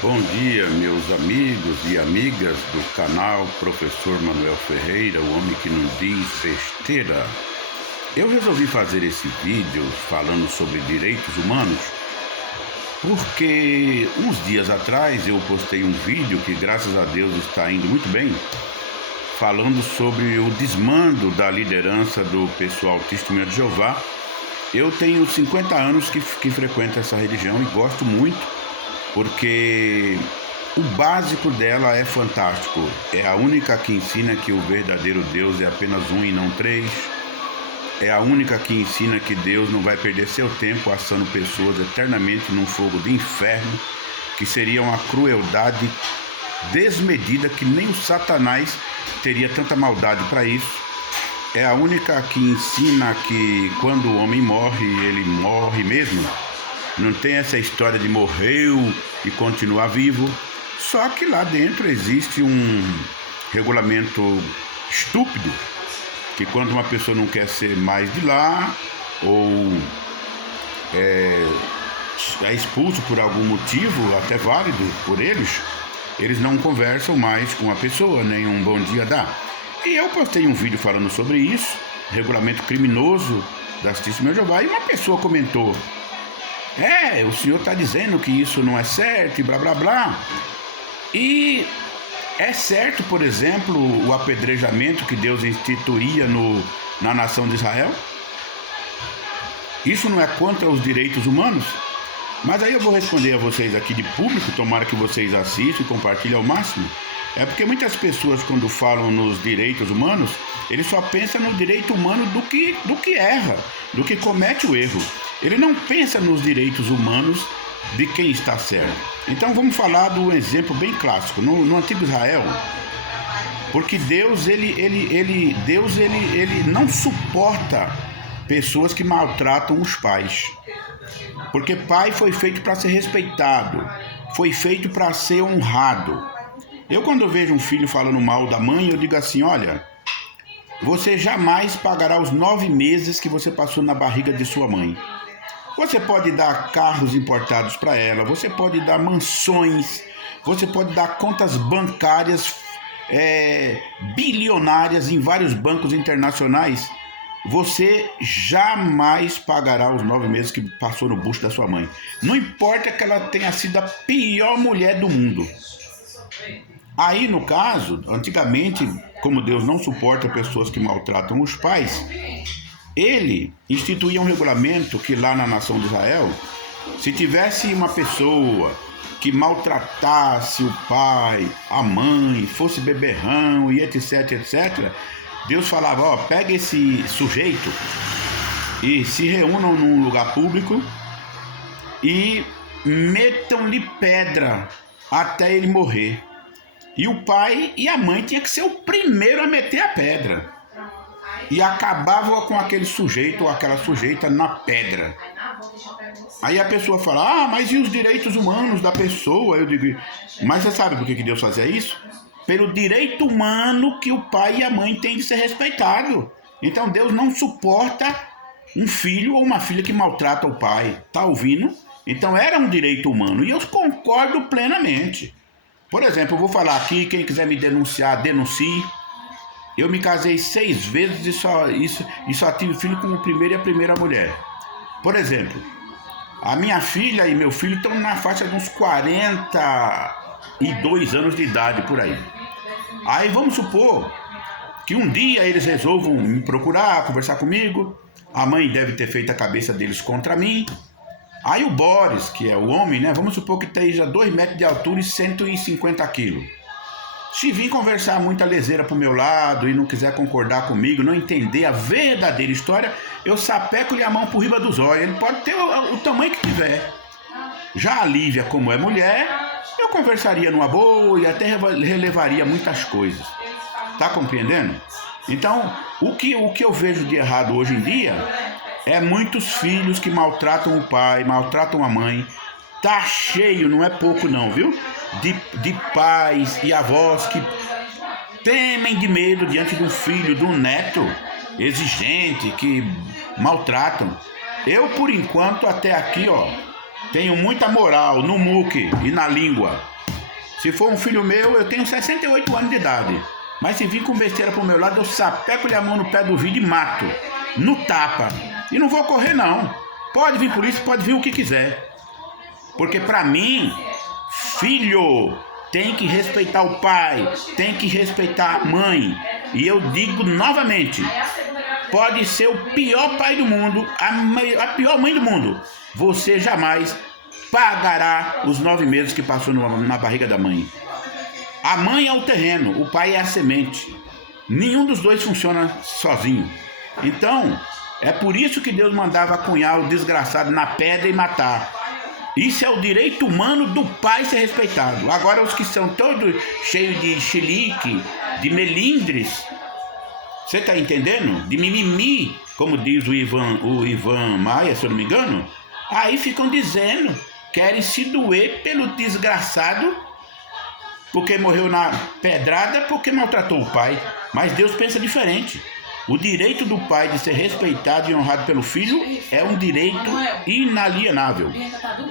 Bom dia, meus amigos e amigas do canal Professor Manuel Ferreira, o homem que não diz besteira. Eu resolvi fazer esse vídeo falando sobre direitos humanos porque uns dias atrás eu postei um vídeo que, graças a Deus, está indo muito bem, falando sobre o desmando da liderança do pessoal Testemunha de Jeová. Eu tenho 50 anos que frequento essa religião e gosto muito, porque o básico dela é fantástico. É a única que ensina que o verdadeiro Deus é apenas um e não três. É a única que ensina que Deus não vai perder seu tempo assando pessoas eternamente num fogo de inferno, que seria uma crueldade desmedida que nem o Satanás teria tanta maldade para isso. É a única que ensina que quando o homem morre, ele morre mesmo. Não tem essa história de morreu e continuar vivo. Só que lá dentro existe um regulamento estúpido, que quando uma pessoa não quer ser mais de lá, ou é expulso por algum motivo, até válido por eles não conversam mais com a pessoa, nem um bom dia dá. E eu postei um vídeo falando sobre isso, regulamento criminoso das Testemunhas de Jeová, e uma pessoa comentou: o senhor está dizendo que isso não é certo e blá blá blá. E é certo, por exemplo, o apedrejamento que Deus instituía na nação de Israel? Isso não é contra os direitos humanos? Mas aí eu vou responder a vocês aqui de público, tomara que vocês assistam e compartilhem ao máximo. É porque muitas pessoas, quando falam nos direitos humanos, eles só pensam no direito humano do que erra, do que comete o erro. Ele não pensa nos direitos humanos de quem está certo. Então vamos falar de um exemplo bem clássico. No antigo Israel, porque Deus ele não suporta pessoas que maltratam os pais. Porque pai foi feito para ser respeitado, foi feito para ser honrado. Eu, quando vejo um filho falando mal da mãe, eu digo assim: olha, você jamais pagará os 9 meses que você passou na barriga de sua mãe. Você pode dar carros importados para ela, você pode dar mansões, você pode dar contas bancárias bilionárias em vários bancos internacionais. Você jamais pagará os 9 meses que passou no bucho da sua mãe. Não importa que ela tenha sido a pior mulher do mundo. Aí, no caso, antigamente, como Deus não suporta pessoas que maltratam os pais, ele instituía um regulamento que lá na nação de Israel, se tivesse uma pessoa que maltratasse o pai, a mãe, fosse beberrão e etc, etc, Deus falava: pega esse sujeito e se reúnam num lugar público e metam-lhe pedra até ele morrer. E o pai e a mãe tinham que ser o primeiro a meter a pedra. E acabavam com aquele sujeito ou aquela sujeita na pedra. Aí a pessoa fala: mas e os direitos humanos da pessoa? Eu digo: mas você sabe por que Deus fazia isso? Pelo direito humano que o pai e a mãe têm de ser respeitados. Então Deus não suporta um filho ou uma filha que maltrata o pai. Tá ouvindo? Então era um direito humano. E eu concordo plenamente. Por exemplo, eu vou falar aqui, quem quiser me denunciar, denuncie. Eu me casei 6 vezes e só tive filho com o primeiro e a primeira mulher. Por exemplo, a minha filha e meu filho estão na faixa de uns 42 anos de idade, por aí. Aí vamos supor que um dia eles resolvam me procurar, conversar comigo. A mãe deve ter feito a cabeça deles contra mim. Aí o Boris, que é o homem, né? Vamos supor que esteja 2 metros de altura e 150 quilos. Se vir conversar muita leseira pro meu lado e não quiser concordar comigo, não entender a verdadeira história, eu sapeco-lhe a mão por riba dos olhos. Ele pode ter o tamanho que tiver. Já a Lívia, como é mulher, eu conversaria numa boa e até relevaria muitas coisas. Tá compreendendo? Então, o que eu vejo de errado hoje em dia é muitos filhos que maltratam o pai, maltratam a mãe. Tá cheio, não é pouco não, viu? De pais e avós que temem de medo diante de um filho, de um neto exigente, que maltratam. Eu, por enquanto, até aqui, tenho muita moral no muque e na língua. Se for um filho meu, eu tenho 68 anos de idade. Mas se vir com besteira pro meu lado, eu sapeco-lhe a mão no pé do vidro e mato. No tapa. E não vou correr, não. Pode vir polícia, pode vir o que quiser. Porque pra mim, filho tem que respeitar o pai, tem que respeitar a mãe. E eu digo novamente, pode ser o pior pai do mundo, a pior mãe do mundo. Você jamais pagará os 9 meses que passou na barriga da mãe. A mãe é o terreno, o pai é a semente. Nenhum dos dois funciona sozinho. Então, é por isso que Deus mandava cunhar o desgraçado na pedra e matar. Isso é o direito humano do pai ser respeitado. Agora os que são todos cheios de chilique, de melindres, você tá entendendo? De mimimi, como diz o Ivan Maia, se eu não me engano. Aí ficam dizendo, querem se doer pelo desgraçado, porque morreu na pedrada, porque maltratou o pai. Mas Deus pensa diferente. O direito do pai de ser respeitado e honrado pelo filho é um direito inalienável. Obrigado.